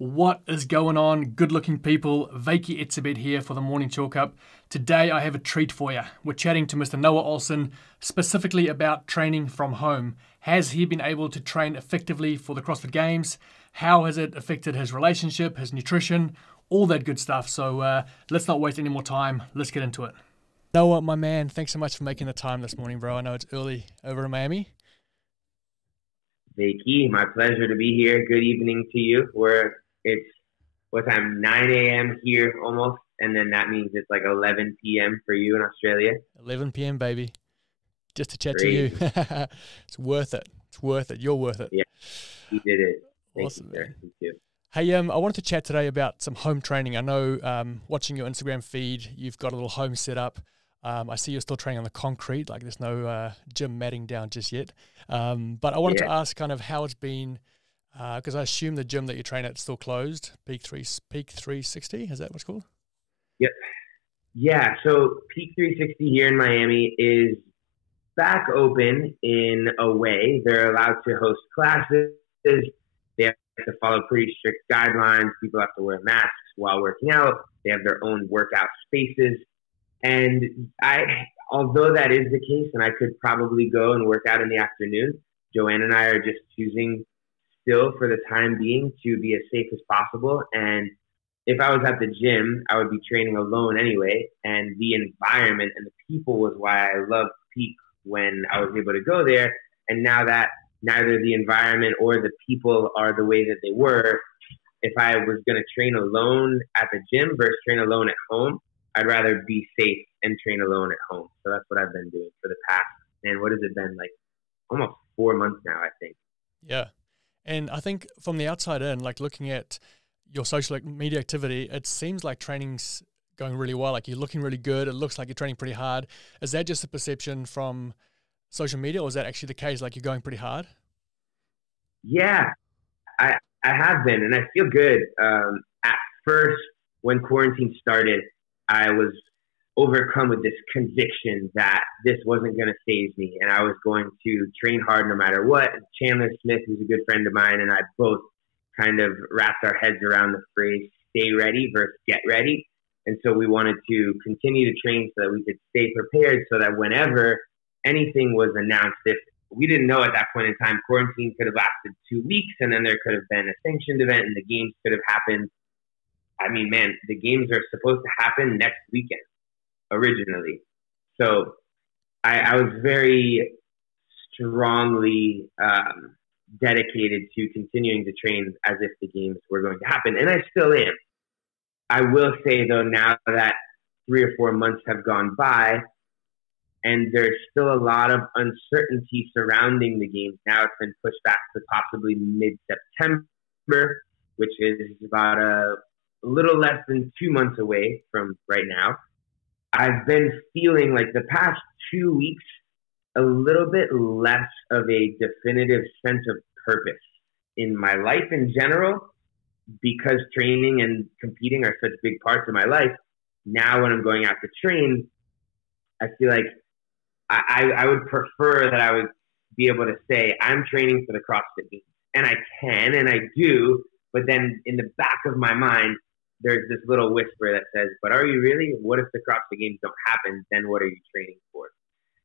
What is going on, good-looking people? Wykie Etsebeth here for the Morning Chalk Up. Today I have a treat for you. We're chatting to Mr. Noah Ohlsen specifically about training from home. Has he been able to train effectively for the CrossFit Games? How has it affected his relationship, his nutrition, all that good stuff? So let's not waste any more time. Let's get into it. Noah, my man, thanks so much for making the time this morning, bro. I know it's early over in Miami. Wykie, my pleasure to be here. Good evening to you. It's what time? 9 a.m. here almost, and then that means it's like 11 p.m. for you in Australia. 11 p.m. baby, just to chat Crazy. to you. It's worth it. It's worth it. You're worth it. Yeah, you did it. Awesome, Thank you, sir. Thank you. Hey, I wanted to chat today about some home training. I know watching your Instagram feed, you've got a little home set up. I see you're still training on the concrete, like there's no gym matting down just yet. But I wanted to ask kind of how it's been, because I assume the gym that you train at is still closed, Peak 360, is that what it's called? Yep. Yeah, so Peak 360 here in Miami is back open in a way. They're allowed to host classes. They have to follow pretty strict guidelines. People have to wear masks while working out. They have their own workout spaces. And although that is the case, and I could probably go and work out in the afternoon, Joanne and I are just choosing still for the time being to be as safe as possible. And if I was at the gym, I would be training alone anyway. And the environment and the people was why I loved Peak when I was able to go there. And now that neither the environment or the people are the way that they were, if I was going to train alone at the gym versus train alone at home, I'd rather be safe and train alone at home. So that's what I've been doing for the past, and what has it been, like almost 4 months now, I think. Yeah. And I think from the outside in, like looking at your social media activity, it seems like training's going really well. Like you're looking really good. It looks like you're training pretty hard. Is that just a perception from social media, or is that actually the case? Like you're going pretty hard? Yeah, I have been, and I feel good. At first, when quarantine started, I was overcome with this conviction that this wasn't going to faze me, and I was going to train hard no matter what. Chandler Smith, who's a good friend of mine, and I both kind of wrapped our heads around the phrase stay ready versus get ready. And so we wanted to continue to train so that we could stay prepared, so that whenever anything was announced, if we didn't know at that point in time, quarantine could have lasted 2 weeks, and then there could have been a sanctioned event, and the games could have happened. I mean, man, the games are supposed to happen next weekend originally. So I was very strongly dedicated to continuing to train as if the games were going to happen. And I still am. I will say, though, now that 3 or 4 months have gone by and there's still a lot of uncertainty surrounding the games, now it's been pushed back to possibly mid-September, which is about a little less than 2 months away from right now. I've been feeling like the past 2 weeks a little bit less of a definitive sense of purpose in my life in general, because training and competing are such big parts of my life. Now when I'm going out to train, I feel like I would prefer that I would be able to say I'm training for the CrossFit Games. And I can, and I do, but then in the back of my mind, there's this little whisper that says, but are you really? What if the CrossFit Games don't happen? Then what are you training for?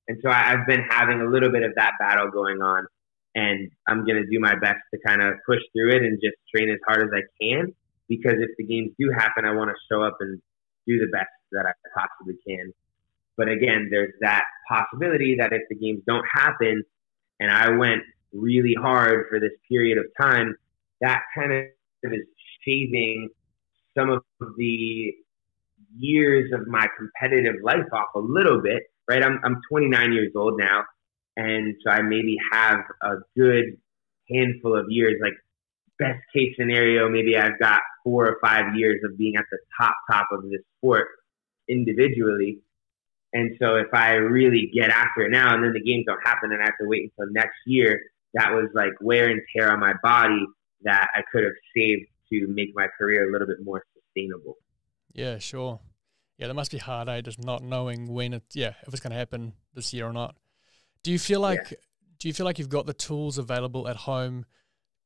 And so I've been having a little bit of that battle going on, and I'm going to do my best to kind of push through it and just train as hard as I can, because if the games do happen, I want to show up and do the best that I possibly can. But again, there's that possibility that if the games don't happen and I went really hard for this period of time, that kind of is shaving some of the years of my competitive life off a little bit, right? I'm 29 years old now, and so I maybe have a good handful of years. Like best case scenario, maybe I've got 4 or 5 years of being at the top of this sport individually. And so if I really get after it now and then the games don't happen and I have to wait until next year, that was like wear and tear on my body that I could have saved to make my career a little bit more sustainable. Yeah, sure. Yeah, that must be hard, eh? Just not knowing when if it's going to happen this year or not. Do you feel like you've got the tools available at home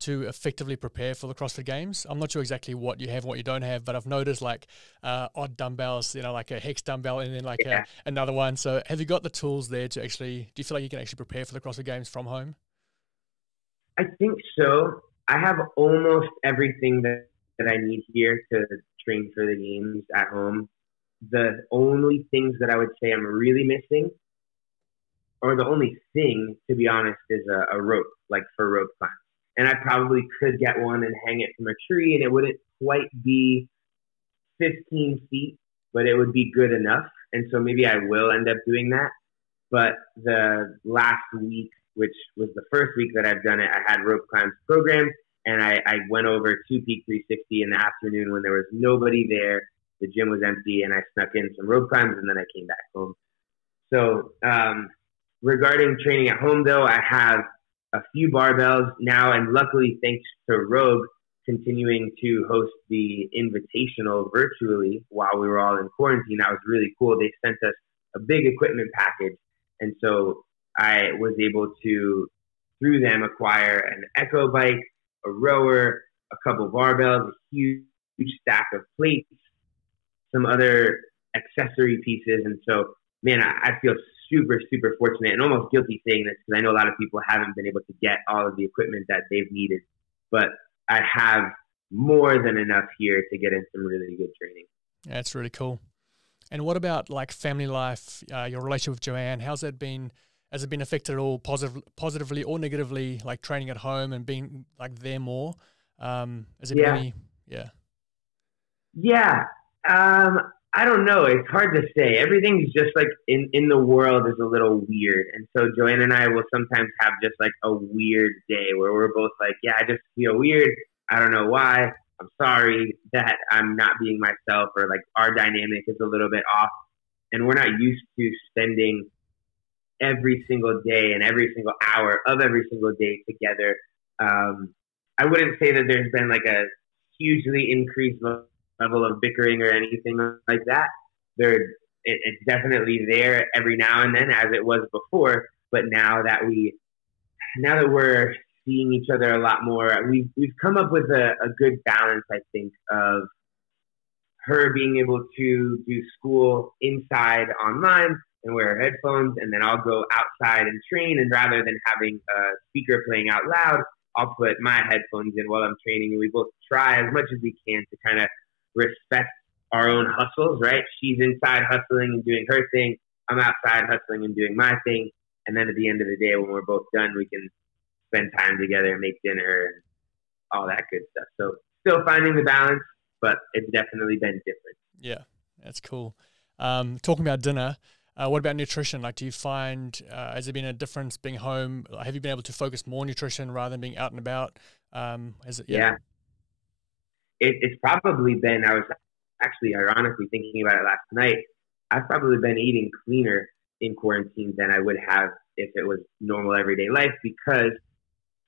to effectively prepare for the CrossFit Games? I'm not sure exactly what you have, what you don't have, but I've noticed like odd dumbbells, like a hex dumbbell and then like another one. So have you got the tools there to actually, do you feel like you can actually prepare for the CrossFit Games from home? I think so. I have almost everything that I need here to train for the games at home. The only things that I would say I'm really missing, or the only thing, to be honest, is a rope, like for rope climbs. And I probably could get one and hang it from a tree, and it wouldn't quite be 15 feet, but it would be good enough. And so maybe I will end up doing that. But the last week, which was the first week that I've done it, I had rope climbs programmed, and I went over to Peak 360 in the afternoon when there was nobody there. The gym was empty, and I snuck in some rope climbs, and then I came back home. So regarding training at home, though, I have a few barbells now, and luckily, thanks to Rogue continuing to host the Invitational virtually while we were all in quarantine, that was really cool. They sent us a big equipment package, and so I was able to, through them, acquire an Echo bike, a rower, a couple barbells, a huge stack of plates, some other accessory pieces. And so, man, I feel super, super fortunate and almost guilty saying this because I know a lot of people haven't been able to get all of the equipment that they've needed. But I have more than enough here to get in some really good training. That's really cool. And what about like family life, your relationship with Joanne? How's that been? Has it been affected at all positively or negatively, like training at home and being like there more? Has it been any? Yeah. I don't know. It's hard to say. Everything's just like in the world is a little weird. And so Joanne and I will sometimes have just like a weird day where we're both like, yeah, I just feel weird. I don't know why. I'm sorry that I'm not being myself, or like our dynamic is a little bit off. And we're not used to spending every single day and every single hour of every single day together. I wouldn't say that there's been like a hugely increased level of bickering or anything like that. It's definitely there every now and then, as it was before. But now that we're seeing each other a lot more, we've come up with a good balance, I think, of her being able to do school inside online and wear her headphones, and then I'll go outside and train. And rather than having a speaker playing out loud, I'll put my headphones in while I'm training. And we both try as much as we can to kind of respect our own hustles, right? She's inside hustling and doing her thing. I'm outside hustling and doing my thing. And then at the end of the day, when we're both done, we can spend time together and make dinner and all that good stuff. So still finding the balance, but it's definitely been different. Yeah, that's cool. Talking about dinner, what about nutrition? Like, do you find, has there been a difference being home? Have you been able to focus more on nutrition rather than being out and about? Yeah. It's probably been, I was actually ironically thinking about it last night. I've probably been eating cleaner in quarantine than I would have if it was normal everyday life, because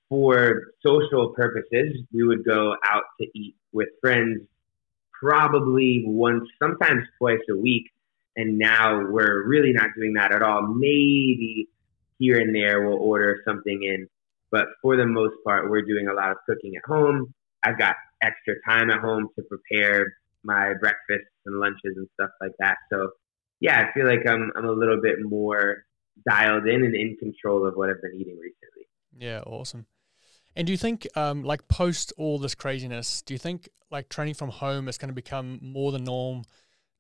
for social purposes, we would go out to eat with friends probably once, sometimes twice a week. And now we're really not doing that at all. Maybe here and there we'll order something in, but for the most part, we're doing a lot of cooking at home. I've got extra time at home to prepare my breakfasts and lunches and stuff like that. So yeah, I feel like I'm a little bit more dialed in and in control of what I've been eating recently. Yeah, awesome. And do you think, like post all this craziness, do you think like training from home is going to become more the norm,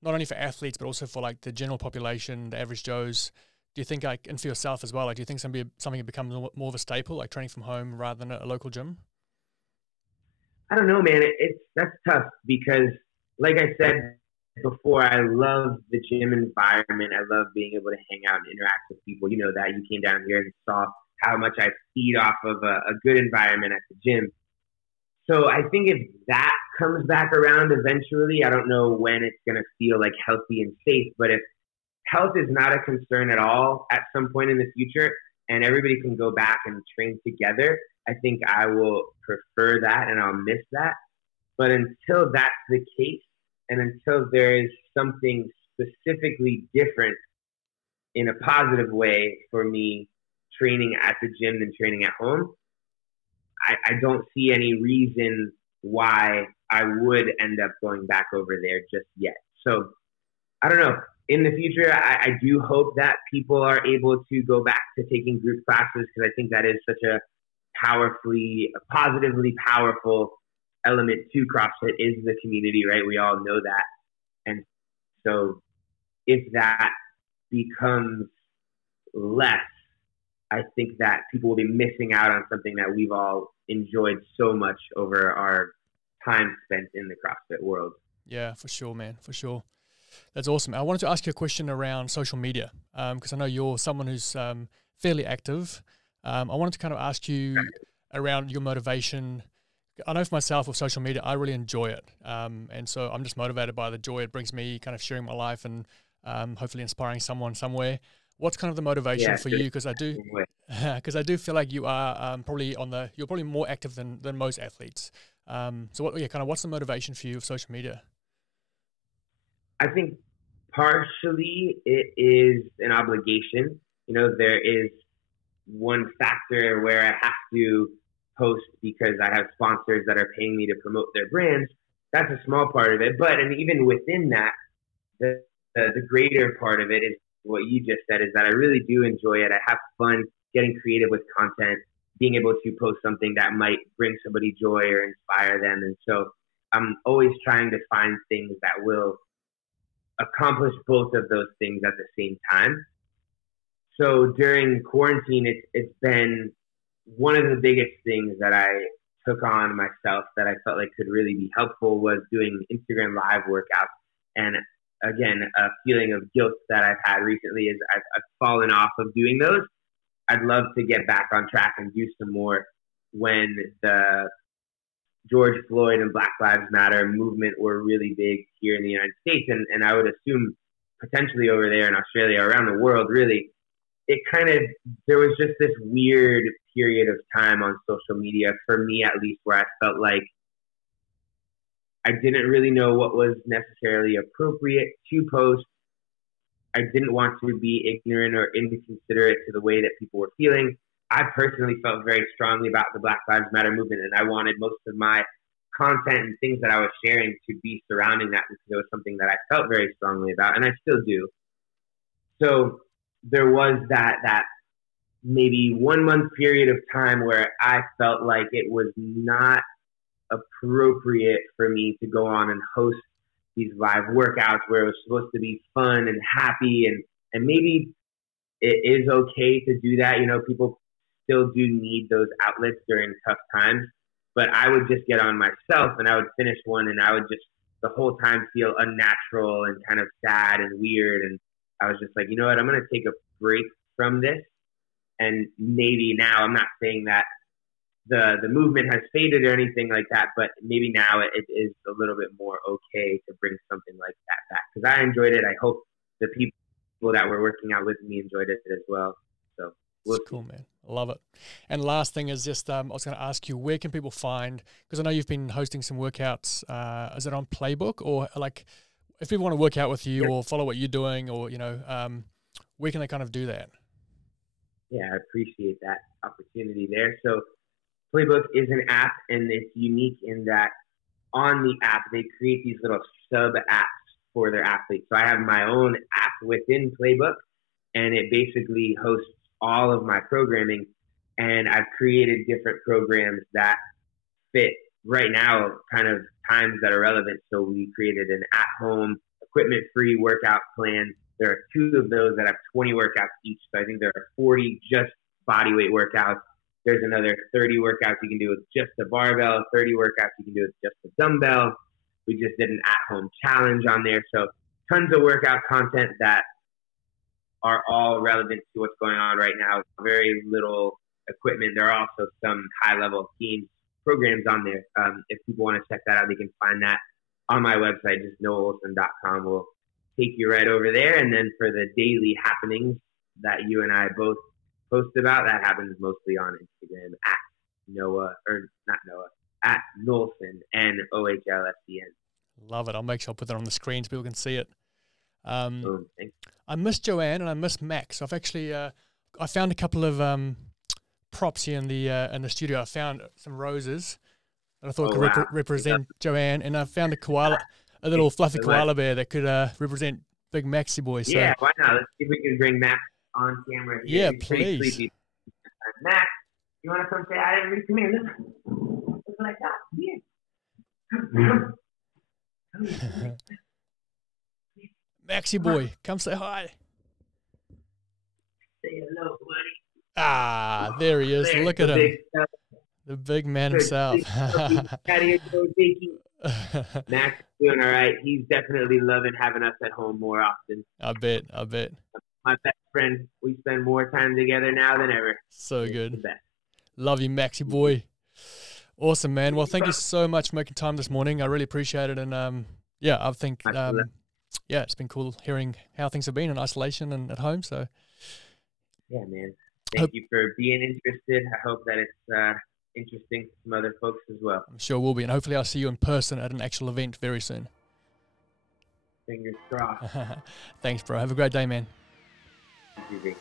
not only for athletes, but also for like the general population, the average Joes? Do you think, like, and for yourself as well, like, do you think something becomes more of a staple, like training from home rather than a local gym? I don't know, man. That's tough because, like I said before, I love the gym environment. I love being able to hang out and interact with people. You know that. You came down here and saw how much I feed off of a good environment at the gym. So I think if that comes back around eventually, I don't know when it's going to feel like healthy and safe, but if health is not a concern at all at some point in the future and everybody can go back and train together, I think I will prefer that and I'll miss that. But until that's the case, and until there is something specifically different in a positive way for me training at the gym than training at home, I don't see any reason why I would end up going back over there just yet. So I don't know. In the future, I do hope that people are able to go back to taking group classes, because I think that is such a positively powerful element to CrossFit is the community, right? We all know that. And so if that becomes less, I think that people will be missing out on something that we've all enjoyed so much over our time spent in the CrossFit world. Yeah, for sure, man, for sure. That's awesome. I wanted to ask you a question around social media, because I know you're someone who's fairly active. I wanted to kind of ask you around your motivation. I know for myself with social media, I really enjoy it. And so I'm just motivated by the joy it brings me, kind of sharing my life and hopefully inspiring someone somewhere. What's kind of the motivation for you? Because I do feel like you are you're probably more active than most athletes. So what's the motivation for you of social media? I think partially it is an obligation. You know, there is one factor where I have to post because I have sponsors that are paying me to promote their brands. That's a small part of it. And even within that, the greater part of it is what you just said, is that I really do enjoy it. I have fun getting creative with content, being able to post something that might bring somebody joy or inspire them. And so I'm always trying to find things that will accomplish both of those things at the same time. So during quarantine, it's been one of the biggest things that I took on myself that I felt like could really be helpful was doing Instagram live workouts. And again, a feeling of guilt that I've had recently is I've fallen off of doing those. I'd love to get back on track and do some more when the George Floyd and Black Lives Matter movement were really big here in the United States. And I would assume potentially over there in Australia, around the world, really, there was just this weird period of time on social media, for me at least, where I felt like I didn't really know what was necessarily appropriate to post. I didn't want to be ignorant or inconsiderate to the way that people were feeling. I personally felt very strongly about the Black Lives Matter movement, and I wanted most of my content and things that I was sharing to be surrounding that, because it was something that I felt very strongly about, and I still do. So there was that maybe 1 month period of time where I felt like it was not appropriate for me to go on and host these live workouts where it was supposed to be fun and happy, and maybe it is okay to do that. You know, people still do need those outlets during tough times, but I would just get on myself and I would finish one and I would just the whole time feel unnatural and kind of sad and weird. And I was just like, you know what, I'm going to take a break from this. And maybe now, I'm not saying that the movement has faded or anything like that, but maybe now it is a little bit more okay to bring something like that back, because I enjoyed it. I hope the people that were working out with me enjoyed it as well. So that's cool, man. I love it. And last thing is just, I was going to ask you, where can people find, because I know you've been hosting some workouts, is it on Playbook, or like if people want to work out with you or follow what you're doing, or, you know, where can they kind of do that? Yeah, I appreciate that opportunity there. So Playbook is an app, and it's unique in that on the app, they create these little sub-apps for their athletes. So I have my own app within Playbook, and it basically hosts all of my programming, and I've created different programs that fit right now kind of times that are relevant. So we created an at-home equipment-free workout plan. There are 2 of those that have 20 workouts each. So I think there are 40 just body weight workouts. There's another 30 workouts you can do with just a barbell, 30 workouts you can do with just a dumbbell. We just did an at-home challenge on there. So tons of workout content that are all relevant to what's going on right now. Very little equipment. There are also some high-level teams programs on there. If people want to check that out, they can find that on my website. Just Ohlsen.com will take you right over there. And then for the daily happenings that you and I both post about, that happens mostly on Instagram at Ohlsen, Nohlsen. Love it. I'll make sure I put that on the screen so people can see it. I miss Joanne and I miss Max. I've actually I found a couple of props here in the studio. I found some roses that I thought could wow. represent Joanne, and I found a little fluffy koala bear that could represent Big Maxi Boy. So. Yeah, why not? Let's see if we can bring Max on camera here. Yeah, He's pretty please. sleepy. Max, you want to come say hi to everybody? Come here. Look like that. Come here. Maxi Boy, come say hi. Say hello, buddy. Ah, there he is. There's Look at the him. big stuff. The big man himself. Max is doing all right. He's definitely loving having us at home more often. I bet. My best friend. We spend more time together now than ever. So It's good. the best. Love you, Maxi Boy. Awesome, man. Well, thank you so much for making time this morning. I really appreciate it. And yeah, I think yeah, it's been cool hearing how things have been in isolation and at home. So yeah, man. Thank you for being interested. I hope that it's interesting to some other folks as well. I'm sure we'll be, and hopefully I'll see you in person at an actual event very soon. Fingers crossed. Thanks, bro. Have a great day, man. Easy.